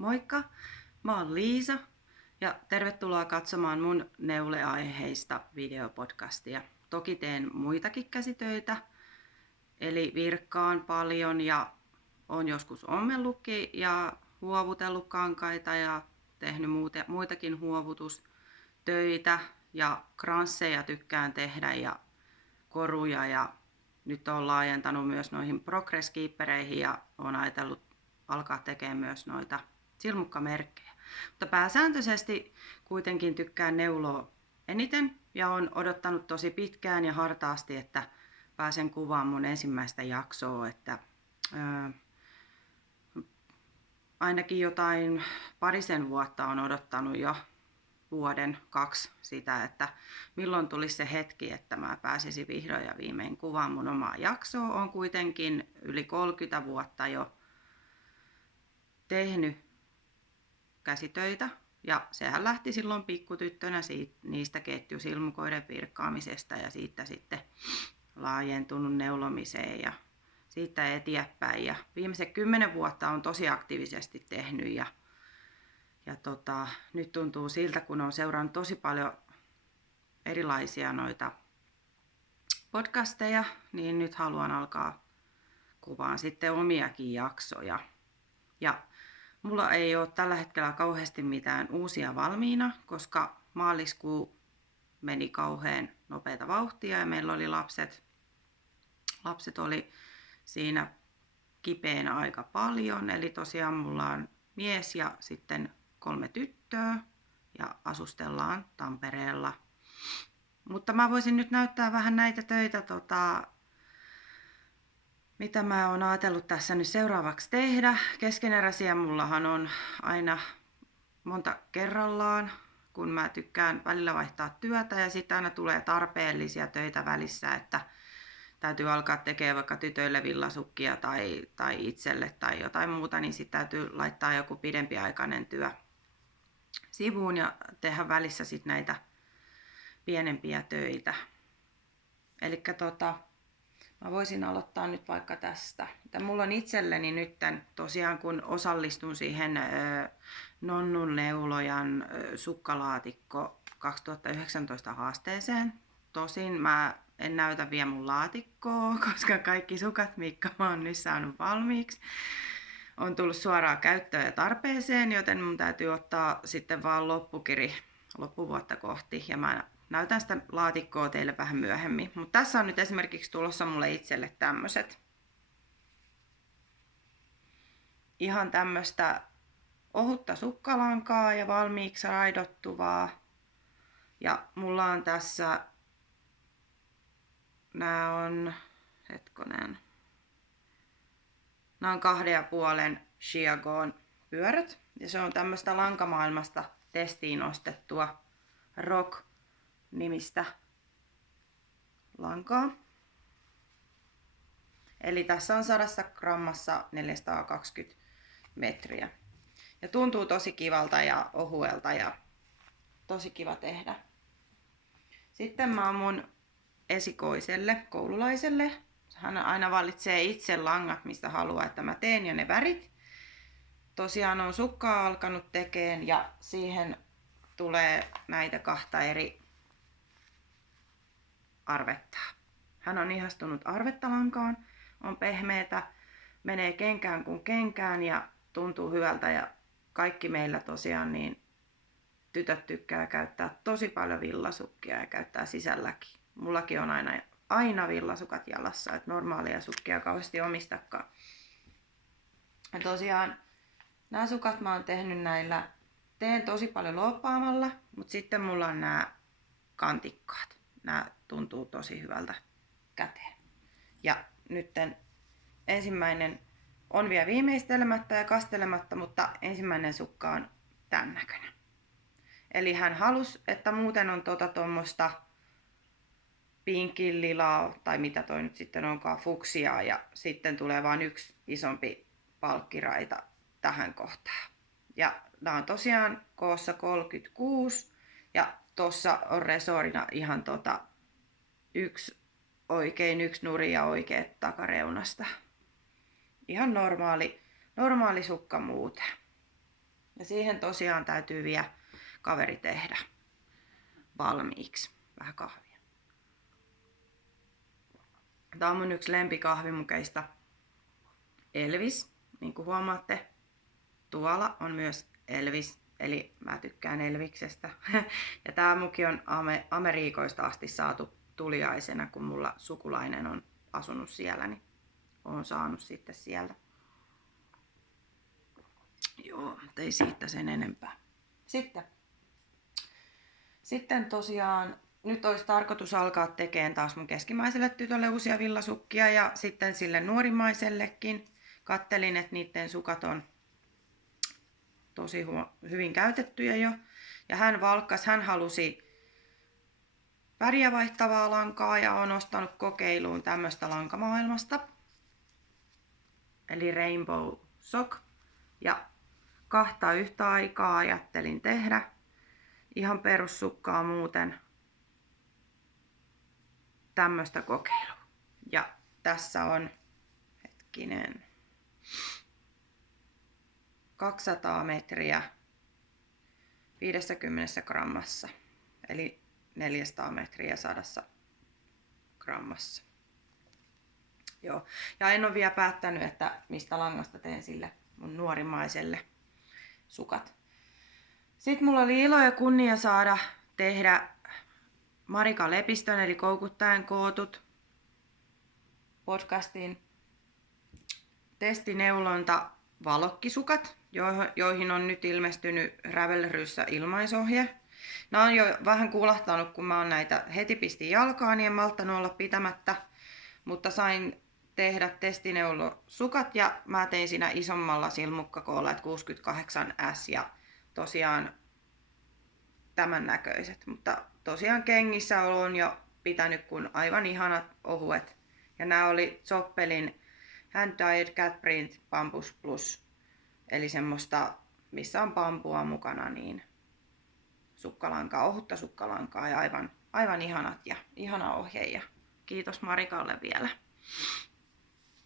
Moikka, mä oon Liisa ja tervetuloa katsomaan mun neuleaiheista videopodcastia. Toki teen muitakin käsitöitä, eli virkkaan paljon ja oon joskus ommellutkin ja huovutellut kankaita ja tehnyt muitakin huovutustöitä ja kransseja tykkään tehdä ja koruja ja nyt olen laajentanut myös noihin progress-keepereihin ja olen ajatellut alkaa tekemään myös noita silmukkamerkkejä. Mutta pääsääntöisesti kuitenkin tykkään neuloa eniten ja olen odottanut tosi pitkään ja hartaasti, että pääsen kuvaamaan mun ensimmäistä jaksoa, että ainakin jotain parisen vuotta on odottanut jo vuoden, kaksi sitä, että milloin tulisi se hetki, että mä pääsisin vihdoin ja viimein kuvaamaan mun omaa jaksoa. Olen kuitenkin yli 30 vuotta jo tehnyt käsitöitä ja sehän lähti silloin pikkutyttönä niistä ketjusilmukoiden virkkaamisesta ja siitä sitten laajentunut neulomiseen ja siitä eteenpäin. Ja viimeiset 10 vuotta on tosi aktiivisesti tehnyt ja nyt tuntuu siltä, kun on seurannut tosi paljon erilaisia noita podcasteja, niin nyt haluan alkaa kuvaan sitten omiakin jaksoja. Ja mulla ei ole tällä hetkellä kauheasti mitään uusia valmiina, koska maaliskuu meni kauhean nopeata vauhtia ja meillä oli lapset. Lapset oli siinä kipeänä aika paljon, eli tosiaan mulla on mies ja sitten 3 tyttöä ja asustellaan Tampereella. Mutta mä voisin nyt näyttää vähän näitä töitä, mitä mä oon ajatellut tässä nyt seuraavaksi tehdä. Keskeneräisiä mullahan on aina monta kerrallaan, kun mä tykkään välillä vaihtaa työtä ja sitten aina tulee tarpeellisia töitä välissä, että täytyy alkaa tekemään vaikka tytöille villasukkia tai itselle tai jotain muuta, niin sitten täytyy laittaa joku pidempiaikainen työ sivuun ja tehdä välissä sitten näitä pienempiä töitä. Eli mä voisin aloittaa nyt vaikka tästä. Mulla on itselleni nyt tosiaan, kun osallistun siihen Nonnun neulojan sukkalaatikko 2019 haasteeseen. Tosin mä en näytä vielä mun laatikkoa, koska kaikki sukat, mitkä mä oon nyt saanut valmiiksi, on tullut suoraan käyttöön ja tarpeeseen, joten mun täytyy ottaa sitten vaan loppukiri loppuvuotta kohti. Ja mä näytän sitä laatikkoa teille vähän myöhemmin. Mutta tässä on nyt esimerkiksi tulossa mulle itselle tämmöset. Ihan tämmöstä ohutta sukkalankaa ja valmiiksi raidottuvaa. Ja mulla on tässä, nämä on 2,5 Chiagon pyörät. Ja se on tämmöstä lankamaailmasta testiin ostettua Rock-nimistä lankaa. Eli tässä on 100 grammassa 420 metriä. Ja tuntuu tosi kivalta ja ohuelta ja tosi kiva tehdä. Sitten mä oon mun esikoiselle, koululaiselle. Hän aina valitsee itse langat, mistä haluaa, että mä teen ja ne värit. Tosiaan on sukkaa alkanut tekemään ja siihen tulee näitä 2 eri arvettaa. Hän on ihastunut arvettalankaan, on pehmeätä, menee kenkään kuin kenkään ja tuntuu hyvältä ja kaikki meillä tosiaan niin tytöt tykkää käyttää tosi paljon villasukkia ja käyttää sisälläkin. Mullakin on aina villasukat jalassa, että normaalia sukkia kauheasti omistakaan. Ja tosiaan nämä sukat mä oon tehnyt näillä, teen tosi paljon loppaamalla, mutta sitten mulla on nämä kantikkaat. Nämä tuntuu tosi hyvältä käteen. Ja nytten ensimmäinen on vielä viimeistelemättä ja kastelematta, mutta ensimmäinen sukka on tämän näköinen. Eli hän halusi, että muuten on tuommoista pinkin lilaa, tai mitä toi nyt sitten onkaan, fuksiaa, ja sitten tulee vain yksi isompi palkkiraita tähän kohtaan. Ja nämä on tosiaan koossa 36, ja tossa on resorina ihan yksi nuri ja oikeet takareunasta. Ihan normaali sukka muuten. Ja siihen tosiaan täytyy vielä kaveri tehdä valmiiksi. Vähän kahvia. Tämä on mun yksi lempikahvimukeista. Elvis. Niin kuin huomaatte, tuolla on myös Elvis. Eli mä tykkään Elviksestä. Ja tää muki on Amerikoista asti saatu tuliaisena, kun mulla sukulainen on asunut siellä, niin oon saanut sitten sieltä. Joo, ei siitä sen enempää. Sitten tosiaan nyt olisi tarkoitus alkaa tekemään taas mun keskimmäiselle tytölle uusia villasukkia ja sitten sille nuorimaisellekin. Kattelin, että niiden sukat on tosi hyvin käytettyjä jo. Ja hän halusi väriä vaihtavaa lankaa ja on ostanut kokeiluun tämmöstä lankamaailmasta. Eli Rainbow Sock. Ja 2 yhtä aikaa ajattelin tehdä. Ihan perussukkaa muuten tämmöstä kokeilua. Ja tässä on 200 metriä 50 grammassa. Eli 400 metriä 100 grammassa. Joo. Ja en ole vielä päättänyt, että mistä langasta teen sille mun nuorimaiselle sukat. Sitten mulla oli ilo ja kunnia saada tehdä Marika Lepistön eli Koukuttajan kootut podcastin testineulonta valokkisukat, joihin on nyt ilmestynyt Ravelryssä ilmaisohje. Nämä on jo vähän kuulahtanut, kun mä oon näitä heti pistin jalkaan, niin en malttanut olla pitämättä. Mutta sain tehdä testineulosukat ja mä tein siinä isommalla silmukkakoolla, että 68S ja tosiaan tämän näköiset. Mutta tosiaan kengissä on jo pitänyt kun aivan ihanat ohuet. Ja nämä oli Zoppelin Hand Dyed Cat Print Bambus Plus. Eli semmoista, missä on bambua mukana, niin sukkalankaa, ohutta sukkalankaa ja aivan ihanat ja ihana ohje. Ja kiitos Marikalle vielä.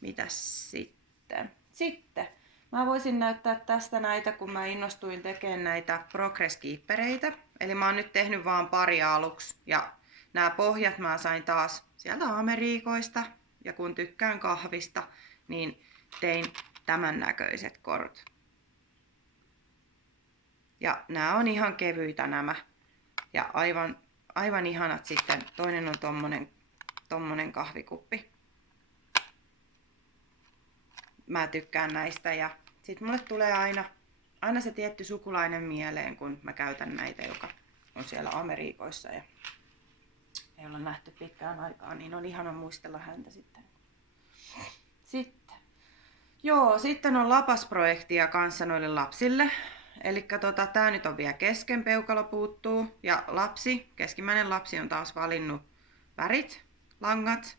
Mitäs sitten? Sitten mä voisin näyttää tästä näitä, kun mä innostuin tekemään näitä Progress Keepereitä. Eli mä oon nyt tehnyt vaan pari aluksi. Ja nämä pohjat mä sain taas sieltä Amerikoista. Ja kun tykkään kahvista, niin tein tämän näköiset korut. Ja nämä on ihan kevyitä nämä. Ja aivan ihanat sitten. Toinen on tommonen kahvikuppi. Mä tykkään näistä ja sit mulle tulee aina se tietty sukulainen mieleen, kun mä käytän näitä, joka on siellä Amerikoissa ja ei olla nähty pitkään aikaa, niin on ihana muistella häntä sitten. Sitten on lapasprojektia kanssa noille lapsille. Eli tää nyt on vielä kesken, peukalo puuttuu ja keskimmäinen lapsi on taas valinnut värit, langat.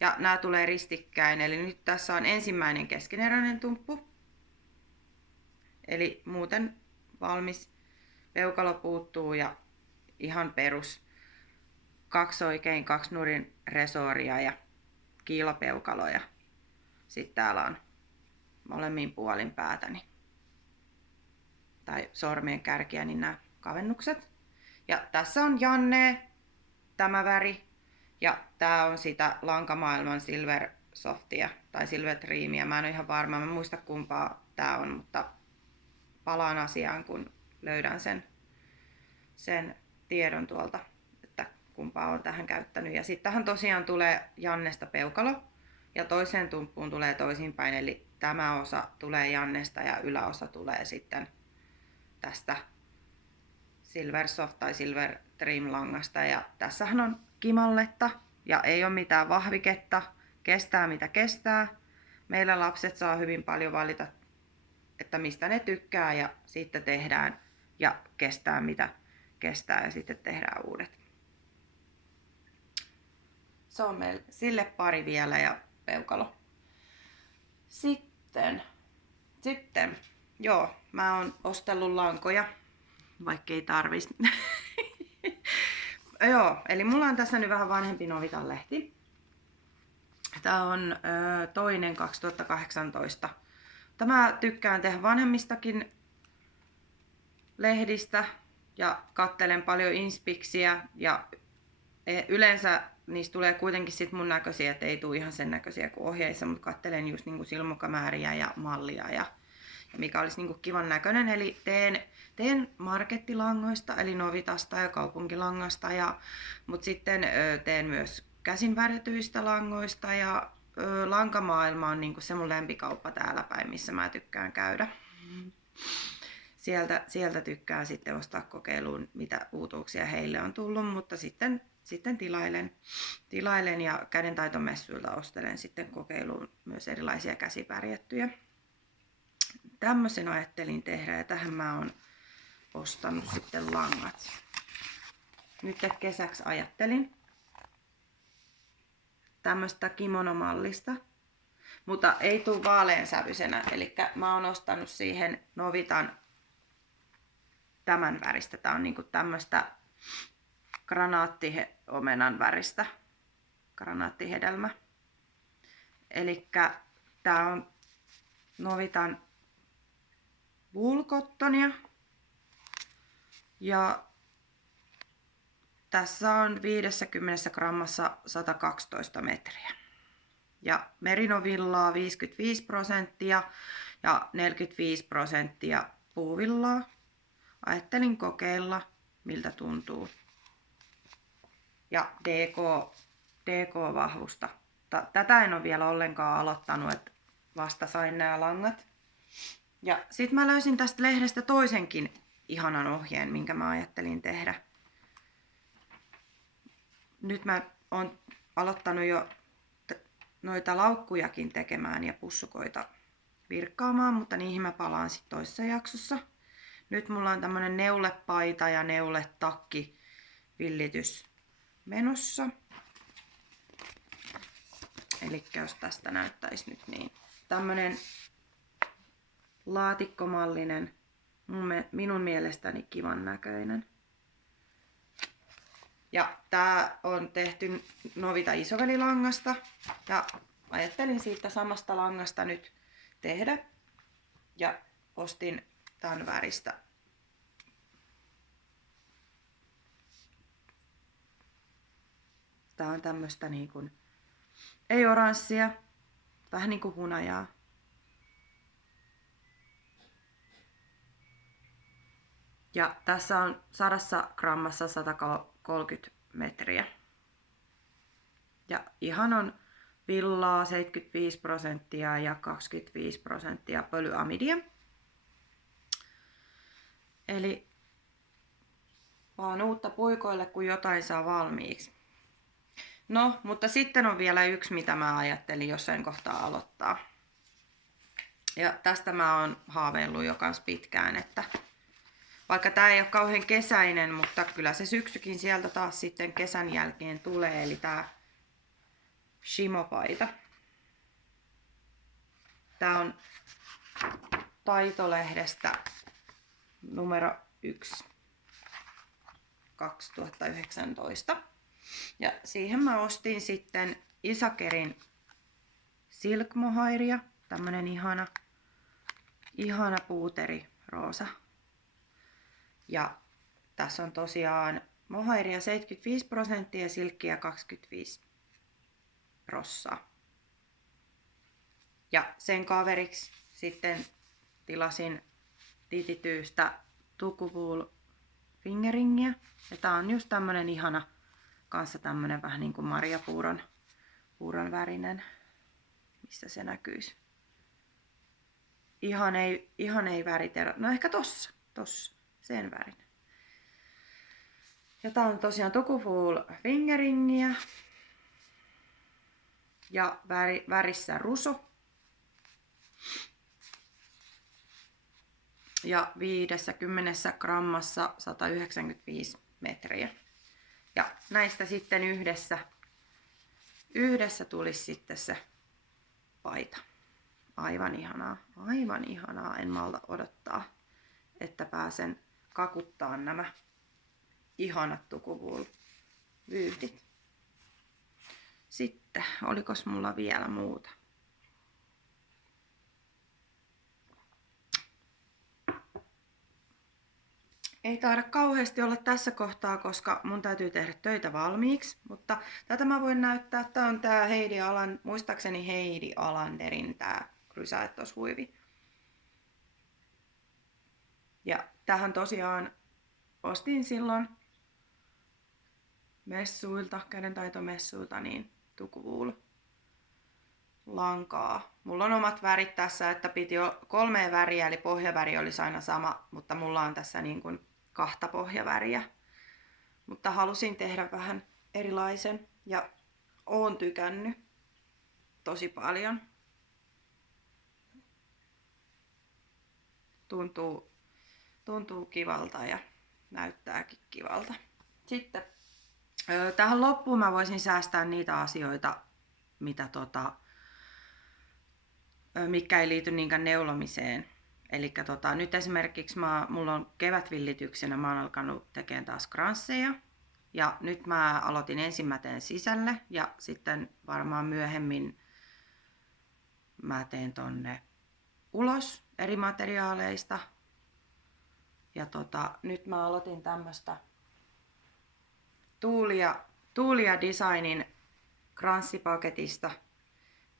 Ja nämä tulee ristikkäin, eli nyt tässä on ensimmäinen keskeneräinen tumppu. Eli muuten valmis, peukalo puuttuu ja ihan perus. 2 nurin resoria ja kiilapeukaloja. Sitten täällä on molemmin puolin päätäni tai sormien kärkiä, niin nämä kavennukset. Ja tässä on Janne, tämä väri. Ja tää on sitä lankamaailman Silver Softia tai Silver Dreamia. Mä en ole ihan varma, mä muista kumpaa tää on, mutta palaan asiaan, kun löydän sen tiedon tuolta, että kumpaa on tähän käyttänyt. Ja sitten tähän tosiaan tulee Jannesta peukalo ja toiseen tumppuun tulee toisinpäin. Eli tämä osa tulee Jannesta ja yläosa tulee sitten tästä Silver Soft tai Silver Dream langasta. Ja tässähän on kimalletta ja ei ole mitään vahviketta. Kestää mitä kestää. Meillä lapset saa hyvin paljon valita, että mistä ne tykkää ja sitten tehdään ja kestää mitä kestää ja sitten tehdään uudet. Se on meillä sille pari vielä ja peukalo. Sitten joo, mä oon ostellut lankoja, vaikkei tarvis. Joo, eli mulla on tässä nyt vähän vanhempi Novitan lehti. Tää on toinen 2018. Tämä tykkään tehdä vanhemmistakin lehdistä ja kattelen paljon inspiksiä ja yleensä niistä tulee kuitenkin sit mun näköisiä, että ei tule ihan sen näköisiä kuin ohjeissa, mutta kattelen just niinku silmukkamääriä ja mallia ja mikä olisi niinku kivan näköinen. Eli teen markettilangoista, eli Novitasta ja kaupunkilangasta, mutta sitten teen myös käsin värjätyistä langoista ja lankamaailma on niinku se mun lempikauppa täällä päin, missä mä tykkään käydä. Sieltä tykkään sitten ostaa kokeiluun, mitä uutuuksia heille on tullut, mutta sitten tilailen ja kädentaitomessuilta ostelen sitten kokeiluun myös erilaisia käsipärjättyjä. Tämmöisen ajattelin tehdä ja tähän mä oon ostanut sitten langat. Nyt kesäksi ajattelin tämmöistä kimonomallista, mutta ei tule vaaleansävyisenä. Eli mä oon ostanut siihen Novitan tämän väristä. Tää on niinku tämmöistä granaattiomenan väristä, granaattihedelmä. Eli tää on Novitan wool-cottonia ja tässä on 50 grammassa 112 metriä. Ja merinovillaa 55% ja 45% puuvillaa. Ajattelin kokeilla, miltä tuntuu. Ja DK-vahvusta. Tätä en ole vielä ollenkaan aloittanut, että vasta sain nämä langat. Ja sit mä löysin tästä lehdestä toisenkin ihanan ohjeen, minkä mä ajattelin tehdä. Nyt mä oon aloittanut jo noita laukkujakin tekemään ja pussukoita virkkaamaan, mutta niihin mä palaan sitten toisessa jaksossa. Nyt mulla on tämmönen neulepaita ja neuletakki villitys menossa. Eli jos tästä näyttäisi nyt niin. Tämmönen laatikkomallinen, minun mielestäni kivan näköinen. Ja tää on tehty Novita isovelilangasta ja ajattelin siitä samasta langasta nyt tehdä ja ostin tämän väristä. Tää on tämmöstä niin kuin, ei oranssia, vähän niin kuin hunajaa. Ja tässä on 100 grammassa 130 metriä. Ja ihan on villaa 75% ja 25% polyamidia. Eli vaan uutta puikoille, kun jotain saa valmiiksi. No, mutta sitten on vielä yksi, mitä mä ajattelin jossain kohtaa aloittaa. Ja tästä mä oon haaveillut jo kans pitkään, että vaikka tää ei ole kauhean kesäinen, mutta kyllä se syksykin sieltä taas sitten kesän jälkeen tulee, eli tää Shimo-paita. Tää on Taitolehdestä numero 1 2019. Ja siihen mä ostin sitten Isakerin Silk Mohairia, tämmönen ihana puuteri roosa. Ja tässä on tosiaan mohairia 75% ja silkkiä 25%. Ja sen kaveriksi sitten tilasin Titityystä Tukuwool fingeringiä. Ja tää on just tämmönen ihana, kanssa tämmönen vähän niinku marjapuuron värinen, missä se näkyisi. Ihan ei väritero. No ehkä tossa, sen värinen. Ja tää on tosiaan Tukuwool fingeringiä. Ja värissä ruso. Ja 50 grammassa 195 metriä. Ja näistä sitten yhdessä tulisi sitten se paita. Aivan ihanaa. En malta odottaa, että pääsen kakuttaa nämä ihanat Tukuwool vyyhtit. Sitten, olikos mulla vielä muuta? Ei taida kauheasti olla tässä kohtaa, koska mun täytyy tehdä töitä valmiiksi, mutta tätä mä voin näyttää. Tää on tää muistaakseni Heidi Alanderin tää rysäettoshuivi. Ja tähän tosiaan ostin silloin messuilta, kädentaitomessuilta, niin Tukuvuul lankaa. Mulla on omat värit tässä, että piti jo 3 väriä, eli pohjaväri olisi aina sama, mutta mulla on tässä niin kuin 2 pohjaväriä. Mutta halusin tehdä vähän erilaisen ja oon tykännyt tosi paljon. Tuntuu kivalta ja näyttääkin kivalta. Sitten tähän loppuun mä voisin säästää niitä asioita, mitkä ei liity niinkään neulomiseen. Eli nyt esimerkiksi mulla on kevätvillityksenä, mä oon alkanut tekemään taas kransseja. Ja nyt mä aloitin ensimmäteen sisälle ja sitten varmaan myöhemmin mä teen tonne ulos eri materiaaleista. Ja nyt mä aloitin tämmöstä Tuulia Designin kranssipaketista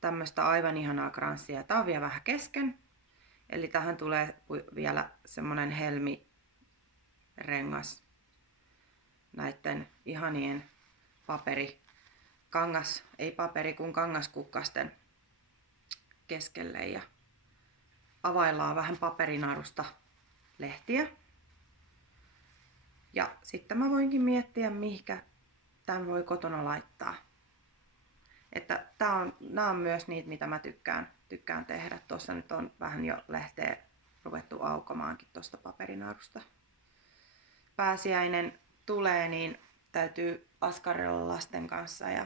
tämmöstä aivan ihanaa kranssia. Tää on vielä vähän kesken. Eli tähän tulee vielä semmonen helmirengas näitten ihanien kangaskukkasten keskelle ja availlaan vähän paperinarusta lehtiä. Ja sitten mä voinkin miettiä, mihinkä tämän voi kotona laittaa. Että nämä on myös niitä, mitä mä tykkään tehdä. Tuossa nyt on vähän jo lehteä ruvettu aukomaankin tuosta paperinarusta. Pääsiäinen tulee, niin täytyy askarrella lasten kanssa. Ja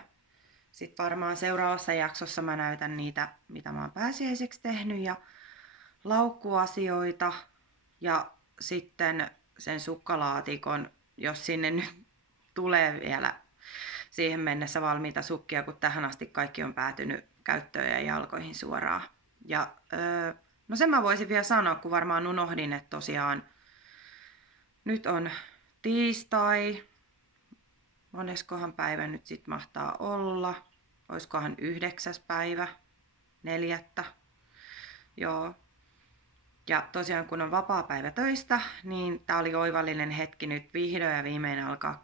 sitten varmaan seuraavassa jaksossa mä näytän niitä, mitä mä oon pääsiäiseksi tehnyt. Ja laukkuasioita. Ja sitten sen sukkalaatikon, jos sinne nyt tulee vielä siihen mennessä valmiita sukkia, kun tähän asti kaikki on päätynyt käyttöön ja jalkoihin suoraan. Ja no sen mä voisin vielä sanoa, kun varmaan unohdin, että tosiaan nyt on tiistai. Moneskohan päivä nyt sit mahtaa olla? Oiskohan 9. päivä? 4. Joo. Ja tosiaan kun on vapaa päivä töistä, niin tää oli oivallinen hetki nyt vihdoin ja viimein alkaa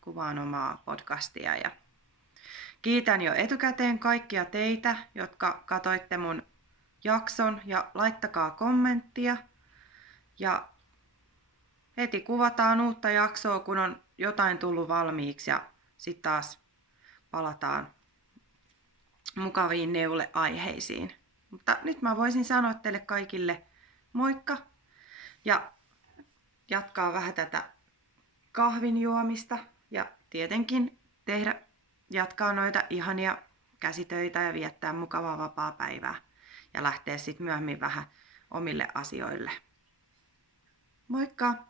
kuvaan omaa podcastia. Ja kiitän jo etukäteen kaikkia teitä, jotka katoitte mun jakson ja laittakaa kommenttia. Ja heti kuvataan uutta jaksoa, kun on jotain tullut valmiiksi ja sitten taas palataan mukaviin neuleaiheisiin. Mutta nyt mä voisin sanoa teille kaikille moikka ja jatkaa vähän tätä kahvin juomista ja tietenkin jatkaa noita ihania käsitöitä ja viettää mukavaa vapaapäivää ja lähteä sitten myöhemmin vähän omille asioille. Moikka!